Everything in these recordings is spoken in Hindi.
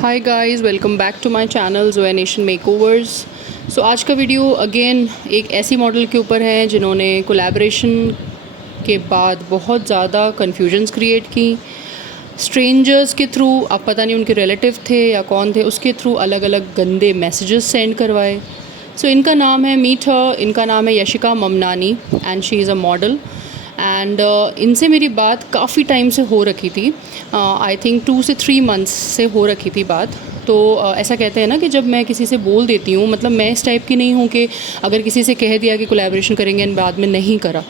Hi guys, welcome back to my channel Zoya Nation Makeovers. So आज का वीडियो अगेन एक ऐसी मॉडल के ऊपर है जिन्होंने कोलैबोरेशन के बाद बहुत ज़्यादा कन्फ्यूजन्स क्रिएट की। स्ट्रेंजर्स के थ्रू, अब पता नहीं उनके रिलेटिव थे या कौन थे, उसके थ्रू अलग अलग गंदे मैसेजेस सेंड करवाए। सो इनका नाम है मीट हर, इनका नाम है Yashika Mamnani and she is a model. And इनसे मेरी बात काफ़ी टाइम से हो रखी थी, आई थिंक 2 से 3 मंथ्स से हो रखी थी बात। तो ऐसा कहते हैं ना कि जब मैं किसी से बोल देती हूँ, मतलब मैं इस टाइप की नहीं हूँ कि अगर किसी से कह दिया कि कोलैबोरेशन करेंगे एंड बाद में नहीं करा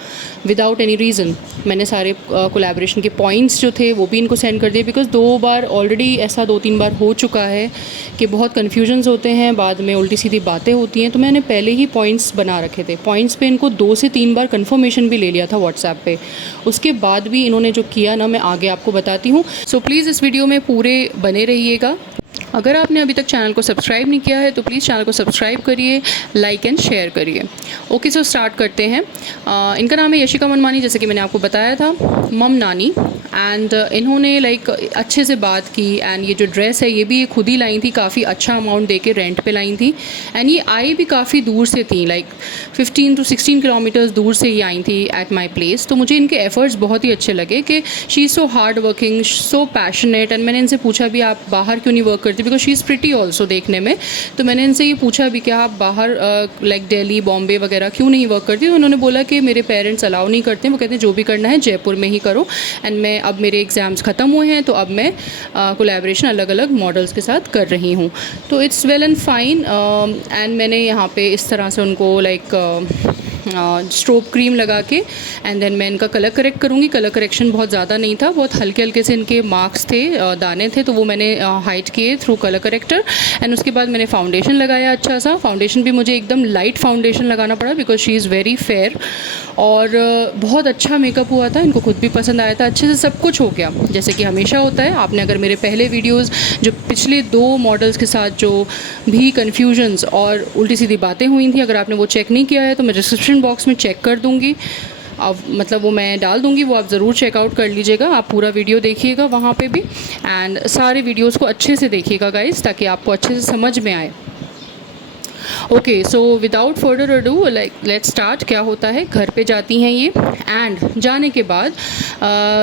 विदाउट एनी रीज़न। मैंने सारे कोलैबोरेशन के पॉइंट्स जो थे वो भी इनको सेंड कर दिए, बिकॉज़ 2 बार ऑलरेडी ऐसा 2-3 बार हो चुका है कि बहुत कन्फ्यूजन्स होते हैं, बाद में उल्टी सीधी बातें होती हैं। तो मैंने पहले ही पॉइंट्स बना रखे थे, पॉइंट्स पे इनको 2 से 3 बार कन्फर्मेशन भी ले लिया था व्हाट्सएप पे। उसके बाद भी इन्होंने जो किया ना, मैं आगे आपको बताती हूँ। सो प्लीज़ इस वीडियो में पूरे बने रहिएगा। अगर आपने अभी तक चैनल को सब्सक्राइब नहीं किया है तो प्लीज़ चैनल को सब्सक्राइब करिए, लाइक एंड शेयर करिए। ओके, सो स्टार्ट करते हैं। इनका नाम है यशिका मनमानी, जैसे कि मैंने आपको बताया था, मम नानी। एंड इन्होंने लाइक अच्छे से बात की। एंड ये जो ड्रेस है ये भी ये खुद ही लाई थी, काफ़ी अच्छा अमाउंट दे के रेंट पे लाई थी। एंड ये आई भी काफ़ी दूर से थी, लाइक 15 to 16 किलोमीटर्स दूर से ये आई थी एट माई प्लेस। तो मुझे इनके एफर्ट्स बहुत ही अच्छे लगे कि she is so hard working, so passionate. And मैंने इनसे पूछा भी आप बाहर क्यों नहीं वर्क करती, because she is pretty also देखने में। तो मैंने इनसे ये पूछा भी कि आप बाहर लाइक दिल्ली, बॉम्बे वगैरह क्यों नहीं वर्क करती। तो उन्होंने बोला कि मेरे पेरेंट्स अलाउ नहीं करते, वो कहते हैं जो भी करना है जयपुर में ही करो। एंड मैं अब मेरे एग्ज़ाम्स ख़त्म हुए हैं तो अब मैं कोलैबोरेशन अलग अलग मॉडल्स के साथ कर रही हूँ। तो it's well and fine. And मैंने यहाँ पे इस तरह से उनको लाइक स्ट्रोब क्रीम लगा के एंड देन मैं इनका कलर करेक्ट करूँगी। कलर करेक्शन बहुत ज़्यादा नहीं था, बहुत हल्के हल्के से इनके मार्क्स थे, दाने थे, तो वो मैंने हाइड किए थ्रू कलर करेक्टर। एंड उसके बाद मैंने फाउंडेशन लगाया अच्छा सा। फाउंडेशन भी मुझे एकदम लाइट फाउंडेशन लगाना पड़ा because she is very fair. और बहुत अच्छा मेकअप हुआ था, इनको खुद भी पसंद आया था, अच्छे से सब कुछ हो गया जैसे कि हमेशा होता है। आपने अगर मेरे पहले वीडियोस जो पिछले 2 मॉडल्स के साथ जो भी कन्फ्यूजन्स और उल्टी सीधी बातें हुई थी, अगर आपने वो चेक नहीं किया है तो मैं डिस्क्रिप्शन बॉक्स में चेक कर दूँगी, अब मतलब वो मैं डाल दूँगी, वो आप ज़रूर चेकआउट कर लीजिएगा। आप पूरा वीडियो देखिएगा वहाँ पे भी, एंड सारे वीडियोज़ को अच्छे से देखिएगा गाइस, ताकि आपको अच्छे से समझ में आए। Okay, so without further ado like let's start. क्या होता है, घर पे जाती हैं ये, एंड जाने के बाद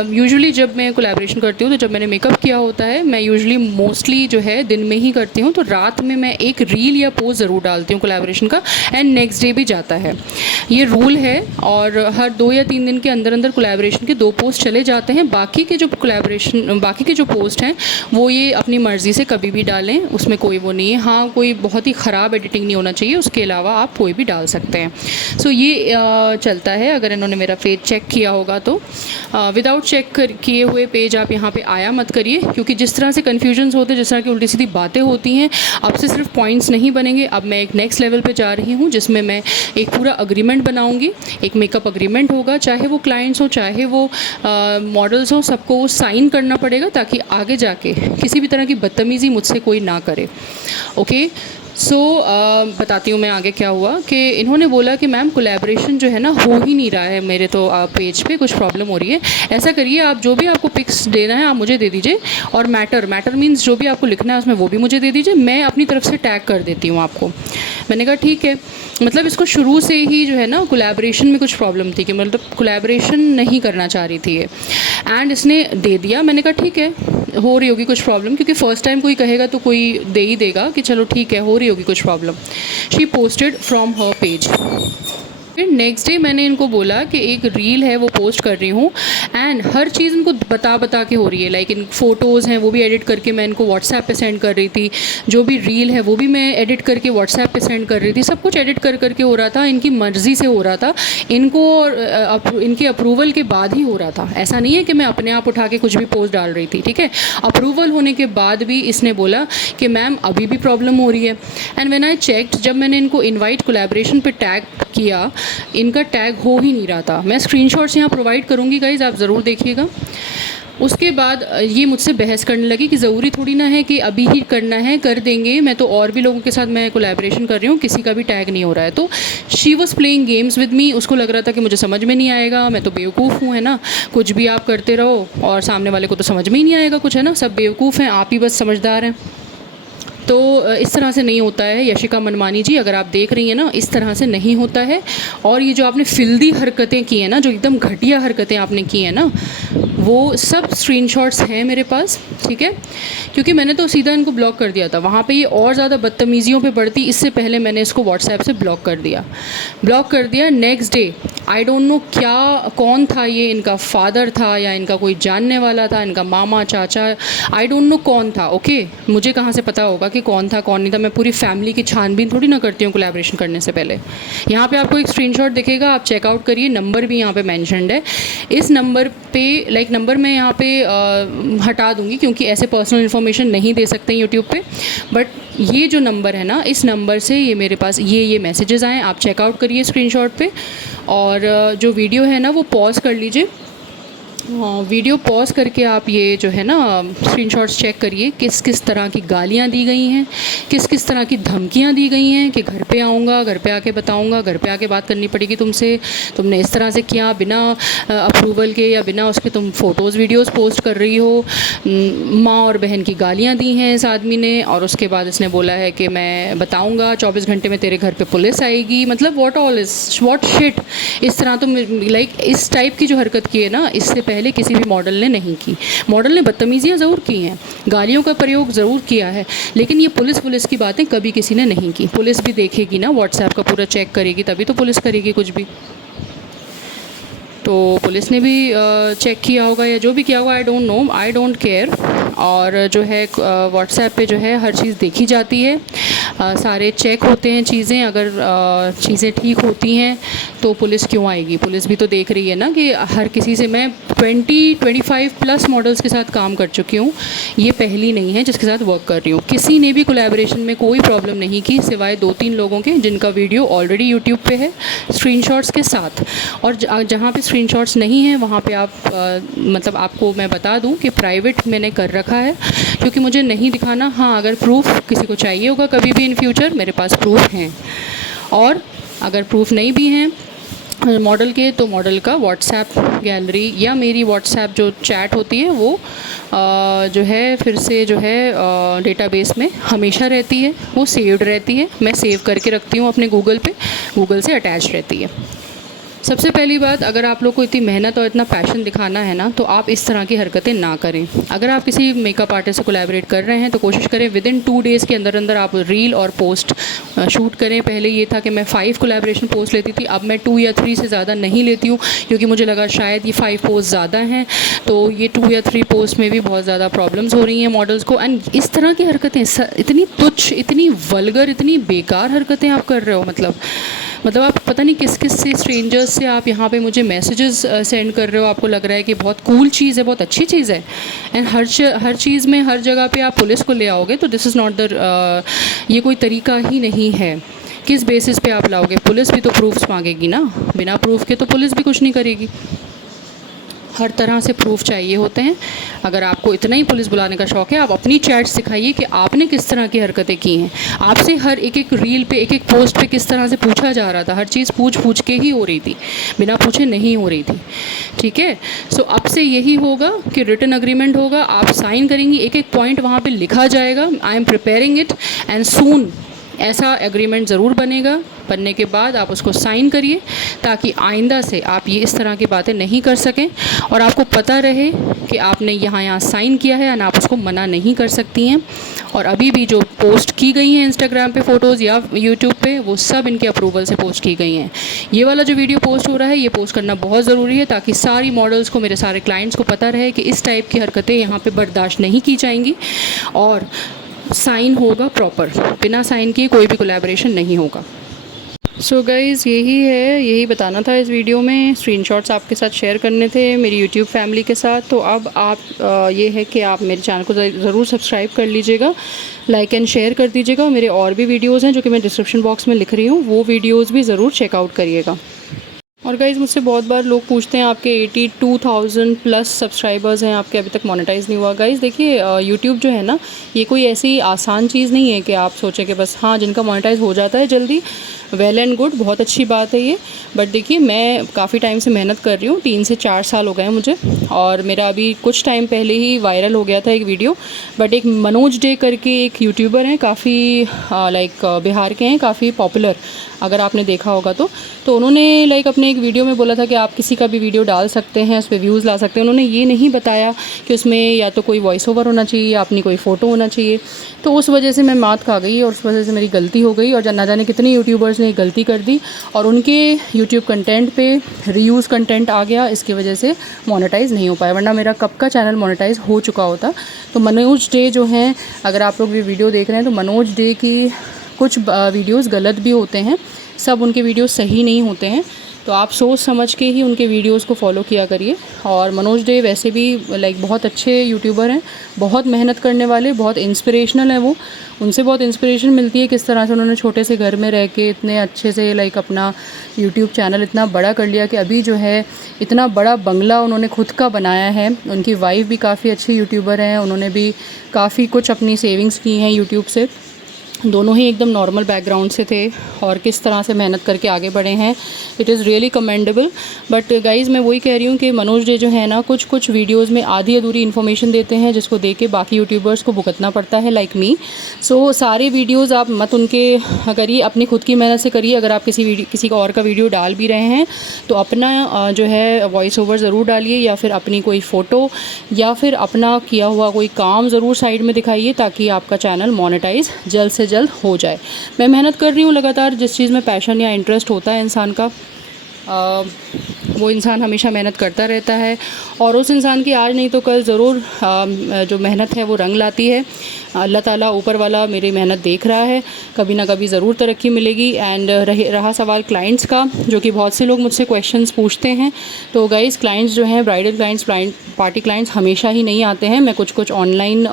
यूजुअली जब मैं कोलैबोरेशन करती हूँ तो जब मैंने मेकअप किया होता है, मैं यूजुअली मोस्टली जो है दिन में ही करती हूँ, तो रात में मैं एक रील या पोस्ट ज़रूर डालती हूँ कोलैबोरेशन का, एंड नेक्स्ट डे भी जाता है। ये रूल है, और हर 2 या 3 दिन के अंदर अंदर कोलैबोरेशन के 2 पोस्ट चले जाते हैं। बाकी के जो पोस्ट हैं वो ये अपनी मर्ज़ी से कभी भी डालें, उसमें कोई वो नहीं है। हाँ, कोई बहुत ही ख़राब एडिटिंग नहीं होना चाहिए, उसके अलावा आप कोई भी डाल सकते हैं। सो ये चलता है। अगर इन्होंने मेरा पेज चेक किया होगा तो विदाउट चेक किए हुए पेज आप यहाँ पे आया मत करिए, क्योंकि जिस तरह से कन्फ्यूजन्स होते हैं, जिस तरह की उल्टी सीधी बातें होती हैं, अब से सिर्फ पॉइंट्स नहीं बनेंगे। अब मैं एक नेक्स्ट लेवल पे जा रही हूँ जिसमें मैं एक पूरा अग्रीमेंट बनाऊँगी। एक मेकअप अग्रीमेंट होगा, चाहे वो क्लाइंट्स हो चाहे वो मॉडल्स हो, सबको साइन करना पड़ेगा, ताकि आगे जाके किसी भी तरह की बदतमीज़ी मुझसे कोई ना करे। ओके, सो बताती हूँ मैं आगे क्या हुआ। कि इन्होंने बोला कि मैम कोलैबोरेशन जो है ना हो ही नहीं रहा है मेरे तो पेज पे, कुछ प्रॉब्लम हो रही है। ऐसा करिए, आप जो भी आपको पिक्स देना है आप मुझे दे दीजिए, और मैटर मीन्स जो भी आपको लिखना है उसमें वो भी मुझे दे दीजिए, मैं अपनी तरफ से टैग कर देती हूँ आपको। मैंने कहा ठीक है। मतलब इसको शुरू से ही जो है ना कोलैबोरेशन में कुछ प्रॉब्लम थी, कि मतलब कोलैबोरेशन नहीं करना चाह रही थी ये, एंड इसने दे दिया। मैंने कहा ठीक है, हो रही होगी कुछ प्रॉब्लम, क्योंकि फ़र्स्ट टाइम कोई कहेगा तो कोई दे ही देगा कि चलो ठीक है, हो रही होगी कुछ problem. She posted from her page. फिर नेक्स्ट डे मैंने इनको बोला कि एक रील है वो पोस्ट कर रही हूँ, एंड हर चीज़ इनको बता के हो रही है। लाइक इन फ़ोटोज़ हैं वो भी एडिट करके मैं इनको व्हाट्सएप पे सेंड कर रही थी, जो भी रील है वो भी मैं एडिट करके व्हाट्सएप पे सेंड कर रही थी। सब कुछ एडिट करके हो रहा था, इनकी मर्ज़ी से हो रहा था, इनको इनके अप्रूवल के बाद ही हो रहा था। ऐसा नहीं है कि मैं अपने आप उठा के कुछ भी पोस्ट डाल रही थी, ठीक है। अप्रूवल होने के बाद भी इसने बोला कि मैम अभी भी प्रॉब्लम हो रही है। एंड व्हेन आई चेक्ड, जब मैंने इनको इनवाइट कोलैबोरेशन पे टैग किया, इनका टैग हो ही नहीं रहा था। मैं स्क्रीनशॉट्स यहाँ प्रोवाइड करूँगी गाइज़, आप ज़रूर देखिएगा। उसके बाद ये मुझसे बहस करने लगी कि ज़रूरी थोड़ी ना है कि अभी ही करना है, कर देंगे, मैं तो और भी लोगों के साथ मैं कोलैबोरेशन कर रही हूँ, किसी का भी टैग नहीं हो रहा है। तो she was playing games with me. उसको लग रहा था कि मुझे समझ में नहीं आएगा, मैं तो बेवकूफ़ हूँ, है ना, कुछ भी आप करते रहो और सामने वाले को तो समझ में ही नहीं आएगा कुछ, है ना, सब बेवकूफ़ हैं, आप ही बस समझदार हैं। तो इस तरह से नहीं होता है यशिका मनमानी जी, अगर आप देख रही हैं ना, इस तरह से नहीं होता है। और ये जो आपने फिल्दी हरकतें की हैं ना, जो एकदम घटिया हरकतें आपने की हैं ना, वो सब स्क्रीनशॉट्स हैं मेरे पास, ठीक है। क्योंकि मैंने तो सीधा इनको ब्लॉक कर दिया था, वहाँ पे ये और ज़्यादा बदतमीज़ियों पे बढ़ती, इससे पहले मैंने इसको व्हाट्सएप से ब्लॉक कर दिया। Next day I don't know क्या, कौन था ये, इनका फादर था या इनका कोई जानने वाला था, इनका मामा चाचा, आई डोंट नो कौन था, ओके। मुझे कहाँ से पता होगा कि कौन था कौन नहीं था, मैं पूरी फैमिली की छानबीन थोड़ी ना करती हूँ कोलैबोरेशन करने से पहले। यहाँ पे आपको एक स्क्रीनशॉट दिखेगा, आप चेकआउट करिए, नंबर भी यहाँ पे मेंशन्ड है। इस नंबर पे नंबर मैं यहाँ पे हटा दूँगी क्योंकि ऐसे पर्सनल इन्फॉर्मेशन नहीं दे सकते यूट्यूब पे, बट ये जो नंबर है ना, इस नंबर से ये मेरे पास ये मैसेजेस आए, आप चेकआउट करिए स्क्रीनशॉट पे। और जो वीडियो है ना वो पॉज कर लीजिए, वीडियो पॉज करके आप ये जो है ना स्क्रीनशॉट्स चेक करिए, किस किस तरह की गालियाँ दी गई हैं, किस किस तरह की धमकियाँ दी गई हैं कि घर पे आऊँगा, घर पे आके बताऊँगा, घर पे आके बात करनी पड़ेगी तुमसे, तुमने इस तरह से किया, बिना अप्रूवल के या बिना उसके तुम फ़ोटोज़ वीडियोज़ पोस्ट कर रही हो। माँ और बहन की गालियाँ दी हैं इस आदमी ने, और उसके बाद इसने बोला है कि मैं बताऊँगा 24 घंटे में तेरे घर पर पुलिस आएगी। मतलब व्हाट शिट। इस तरह तो लाइक इस टाइप की जो हरकत की है ना, इससे पहले किसी भी मॉडल ने नहीं की। मॉडल ने बदतमीज़ियाँ ज़रूर की हैं, गालियों का प्रयोग ज़रूर किया है, लेकिन ये पुलिस की बातें कभी किसी ने नहीं की। पुलिस भी देखेगी ना, व्हाट्सएप का पूरा चेक करेगी, तभी तो पुलिस करेगी कुछ भी। तो पुलिस ने भी चेक किया होगा या जो भी किया होगा, I don't know, I don't care. और जो है व्हाट्सएप पे जो है हर चीज़ देखी जाती है, सारे चेक होते हैं चीज़ें। अगर चीज़ें ठीक होती हैं तो पुलिस क्यों आएगी? पुलिस भी तो देख रही है ना कि हर किसी से, मैं 25 प्लस मॉडल्स के साथ काम कर चुकी हूँ, ये पहली नहीं है जिसके साथ वर्क कर रही हूँ। किसी ने भी कोलैबोरेशन में कोई प्रॉब्लम नहीं की सिवाय 2-3 लोगों के, जिनका वीडियो ऑलरेडी यूट्यूब पे है स्क्रीनशॉट्स के साथ। और जहाँ पे स्क्रीनशॉट्स नहीं हैं वहाँ पे आप मतलब आपको मैं बता दूँ कि प्राइवेट मैंने कर रखा है, क्योंकि मुझे नहीं दिखाना। हाँ, अगर प्रूफ किसी को चाहिए होगा कभी भी इन फ्यूचर, मेरे पास प्रूफ हैं। और अगर प्रूफ नहीं भी हैं मॉडल के, तो मॉडल का व्हाट्सएप गैलरी या मेरी व्हाट्सएप जो चैट होती है वो जो है फिर से जो है डेटाबेस में हमेशा रहती है, वो सेव्ड रहती है, मैं सेव करके रखती हूँ अपने गूगल पे, गूगल से अटैच रहती है। सबसे पहली बात, अगर आप लोग को इतनी मेहनत और इतना पैशन दिखाना है ना, तो आप इस तरह की हरकतें ना करें। अगर आप किसी मेकअप आर्टिस्ट से कोलैबोरेट कर रहे हैं तो कोशिश करें विदिन 2 डेज़ के अंदर अंदर आप रील और पोस्ट शूट करें। पहले ये था कि मैं 5 कोलैबोरेशन पोस्ट लेती थी, अब मैं 2 या 3 से ज़्यादा नहीं लेती हूँ, क्योंकि मुझे लगा शायद ये 5 पोस्ट ज़्यादा हैं, तो ये 2 या 3 पोस्ट में भी बहुत ज़्यादा प्रॉब्लम्स हो रही हैं मॉडल्स को। एंड इस तरह की हरकतें, इतनी तुच्छ, इतनी वल्गर, इतनी बेकार हरकतें आप कर रहे हो। मतलब आप पता नहीं किस किस से स्ट्रेंजर्स से आप यहाँ पे मुझे मैसेजेस सेंड कर रहे हो, आपको लग रहा है कि बहुत कूल चीज़ है, बहुत अच्छी चीज़ है, एंड हर चीज़ में हर जगह पे आप पुलिस को ले आओगे, तो दिस इज़ नॉट द ये कोई तरीका ही नहीं है। किस बेसिस पे आप लाओगे? पुलिस भी तो प्रूफ्स मांगेगी ना, बिना प्रूफ के तो पुलिस भी कुछ नहीं करेगी। हर तरह से प्रूफ चाहिए होते हैं। अगर आपको इतना ही पुलिस बुलाने का शौक़ है, आप अपनी चैट्स दिखाइए कि आपने किस तरह की हरकतें की हैं। आपसे हर एक रील पे, एक पोस्ट पे किस तरह से पूछा जा रहा था, हर चीज़ पूछ के ही हो रही थी, बिना पूछे नहीं हो रही थी, ठीक है। सो अब से यही होगा कि रिटन अग्रीमेंट होगा, आप साइन करेंगी, एक पॉइंट वहाँ पर लिखा जाएगा, I am preparing it and soon ऐसा एग्रीमेंट ज़रूर बनेगा। बनने के बाद आप उसको साइन करिए, ताकि आइंदा से आप ये इस तरह की बातें नहीं कर सकें, और आपको पता रहे कि आपने यहाँ साइन किया है, और आप उसको मना नहीं कर सकती हैं। और अभी भी जो पोस्ट की गई हैं इंस्टाग्राम पे फ़ोटोज़ या यूट्यूब पे, वो सब इनके अप्रूवल से पोस्ट की गई हैं। ये वाला जो वीडियो पोस्ट हो रहा है, ये पोस्ट करना बहुत ज़रूरी है, ताकि सारी मॉडल्स को, मेरे सारे क्लाइंट्स को पता रहे कि इस टाइप की हरकतें यहाँ पर बर्दाश्त नहीं की जाएंगी, और साइन होगा प्रॉपर, बिना साइन किए कोई भी कोलैबोरेशन नहीं होगा। सो गाइज़, यही बताना था इस वीडियो में। स्क्रीनशॉट्स आपके साथ शेयर करने थे मेरी यूट्यूब फैमिली के साथ। तो अब आप ये है कि आप मेरे चैनल को ज़रूर सब्सक्राइब कर लीजिएगा, लाइक एंड शेयर कर दीजिएगा, और मेरे और भी वीडियोज़ हैं जो कि मैं डिस्क्रिप्शन बॉक्स में लिख रही हूँ, वो वीडियोज़ भी ज़रूर चेकआउट करिएगा। और गाइज़, मुझसे बहुत बार लोग पूछते हैं आपके 82,000 प्लस सब्सक्राइबर्स हैं, आपके अभी तक मोनेटाइज़ नहीं हुआ। गाइज़ देखिए, यूट्यूब जो है ना, ये कोई ऐसी आसान चीज़ नहीं है कि आप सोचें कि बस हाँ जिनका मोनेटाइज़ हो जाता है जल्दी, वेल एंड गुड, बहुत अच्छी बात है ये। बट देखिए मैं काफ़ी टाइम से मेहनत कर रही हूँ, 3 से 4 साल हो गए हैं मुझे, और मेरा अभी कुछ टाइम पहले ही वायरल हो गया था एक वीडियो। बट एक मनोज डे करके एक यूट्यूबर हैं, काफ़ी लाइक बिहार के हैं, काफ़ी पॉपुलर, अगर आपने देखा होगा तो उन्होंने लाइक अपने एक वीडियो में बोला था कि आप किसी का भी वीडियो डाल सकते हैं, उस पर व्यूज़ ला सकते हैं। उन्होंने ये नहीं बताया कि उसमें या तो कोई वॉइस ओवर होना चाहिए या अपनी कोई फ़ोटो होना चाहिए। तो उस वजह से मैं मात खा गई और उस वजह से मेरी गलती हो गई, और ना जाने कितने यूट्यूबर्स ने गलती कर दी और उनके यूट्यूब कंटेंट पे रीयूज़ कंटेंट आ गया, इसकी वजह से मोनेटाइज़ नहीं हो पाया, वरना मेरा कब का चैनल मोनेटाइज़ हो चुका होता। तो मनोज डे जो हैं, अगर आप लोग ये वीडियो देख रहे हैं तो मनोज डे की कुछ वीडियोज़ गलत भी होते हैं, सब उनके वीडियोज़ सही नहीं होते हैं, तो आप सोच समझ के ही उनके वीडियोस को फॉलो किया करिए। और मनोज डे वैसे भी लाइक बहुत अच्छे यूट्यूबर हैं, बहुत मेहनत करने वाले, बहुत इंस्पिरेशनल हैं वो। उनसे बहुत इंस्पिरेशन मिलती है किस तरह से उन्होंने छोटे से घर में रह के इतने अच्छे से लाइक अपना यूट्यूब चैनल इतना बड़ा कर लिया कि अभी जो है इतना बड़ा बंगला उन्होंने खुद का बनाया है। उनकी वाइफ भी काफ़ी अच्छी यूट्यूबर हैं, उन्होंने भी काफ़ी कुछ अपनी सेविंग्स की हैं यूट्यूब से। दोनों ही एकदम नॉर्मल बैकग्राउंड से थे और किस तरह से मेहनत करके आगे बढ़े हैं, it is really commendable. But guys मैं वही कह रही हूँ कि मनोज डे जो है ना, कुछ वीडियोज़ में आधी अधूरी इन्फॉर्मेशन देते हैं जिसको देख के बाकी यूट्यूबर्स को भुगतना पड़ता है, लाइक मी। सो सारे वीडियोज़ आप मत उनके करिए, अपनी खुद की मेहनत से करिए। अगर आप किसी और का वीडियो डाल भी रहे हैं तो अपना जो है वॉइस ओवर ज़रूर डालिए, या फिर अपनी कोई फ़ोटो या फिर अपना किया हुआ कोई काम ज़रूर साइड में दिखाइए, ताकि आपका चैनल मोनेटाइज जल्द से जल्द हो जाए। मैं मेहनत कर रही हूँ लगातार, जिस चीज़ में पैशन या इंटरेस्ट होता है इंसान का, वो इंसान हमेशा मेहनत करता रहता है, और उस इंसान की आज नहीं तो कल ज़रूर जो मेहनत है वो रंग लाती है। अल्लाह ताला ऊपर वाला मेरी मेहनत देख रहा है, कभी ना कभी ज़रूर तरक्की मिलेगी। एंड रहा सवाल क्लाइंट्स का, जो कि बहुत से लोग मुझसे क्वेश्चंस पूछते हैं, तो गाइस क्लाइंट्स जो हैं, ब्राइडल क्लाइंट्स, पार्टी क्लाइंट्स हमेशा ही नहीं आते हैं। मैं कुछ ऑनलाइन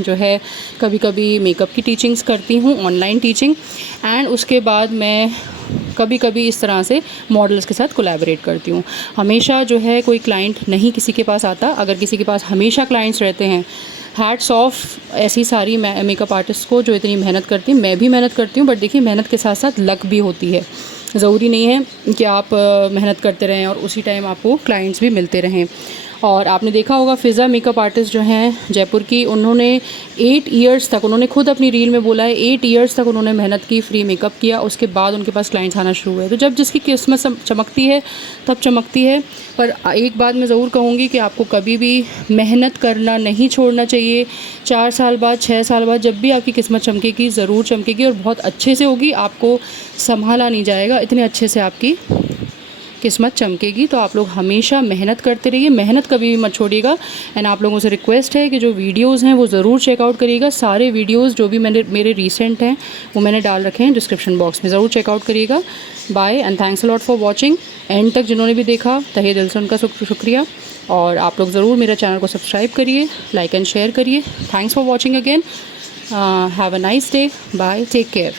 जो है कभी कभी मेकअप की टीचिंग्स करती हूँ, ऑनलाइन टीचिंग, एंड उसके बाद मैं कभी कभी इस तरह से मॉडल्स के साथ कोलैबोरेट करती हूँ। हमेशा जो है कोई क्लाइंट नहीं किसी के पास आता। अगर किसी के पास हमेशा क्लाइंट्स रहते हैं, हैट्स ऑफ ऐसी सारी मेकअप आर्टिस्ट को जो इतनी मेहनत करती हैं। मैं भी मेहनत करती हूँ, बट देखिए मेहनत के साथ साथ लक भी होती है। ज़रूरी नहीं है कि आप मेहनत करते रहें और उसी टाइम आपको क्लाइंट्स भी मिलते रहें। और आपने देखा होगा फ़िज़ा मेकअप आर्टिस्ट जो हैं जयपुर की, उन्होंने 8 इयर्स तक, उन्होंने खुद अपनी रील में बोला है, 8 इयर्स तक उन्होंने मेहनत की, फ्री मेकअप किया, उसके बाद उनके पास क्लाइंट्स आना शुरू हुए। तो जब जिसकी किस्मत चमकती है तब चमकती है। पर एक बात मैं ज़रूर कहूँगी कि आपको कभी भी मेहनत करना नहीं छोड़ना चाहिए। 4 साल बाद, 6 साल बाद जब भी आपकी किस्मत चमकेगी, ज़रूर चमकेगी और बहुत अच्छे से होगी, आपको संभाला नहीं जाएगा, इतने अच्छे से आपकी किस्मत चमकेगी। तो आप लोग हमेशा मेहनत करते रहिए, मेहनत कभी भी मत छोड़िएगा। एंड आप लोगों से रिक्वेस्ट है कि जो वीडियोस हैं वो ज़रूर चेकआउट करिएगा। सारे वीडियोस जो भी मेरे रीसेंट हैं वो मैंने डाल रखे हैं डिस्क्रिप्शन बॉक्स में, ज़रूर चेकआउट करिएगा। Bye and thanks a lot for watching. End तक जिन्होंने भी देखा, तहे दिल से उनका शुक्रिया। और आप लोग ज़रूर मेरा चैनल को सब्सक्राइब करिए, लाइक एंड शेयर करिए। Thanks for watching again. Have a nice day. Bye, take care.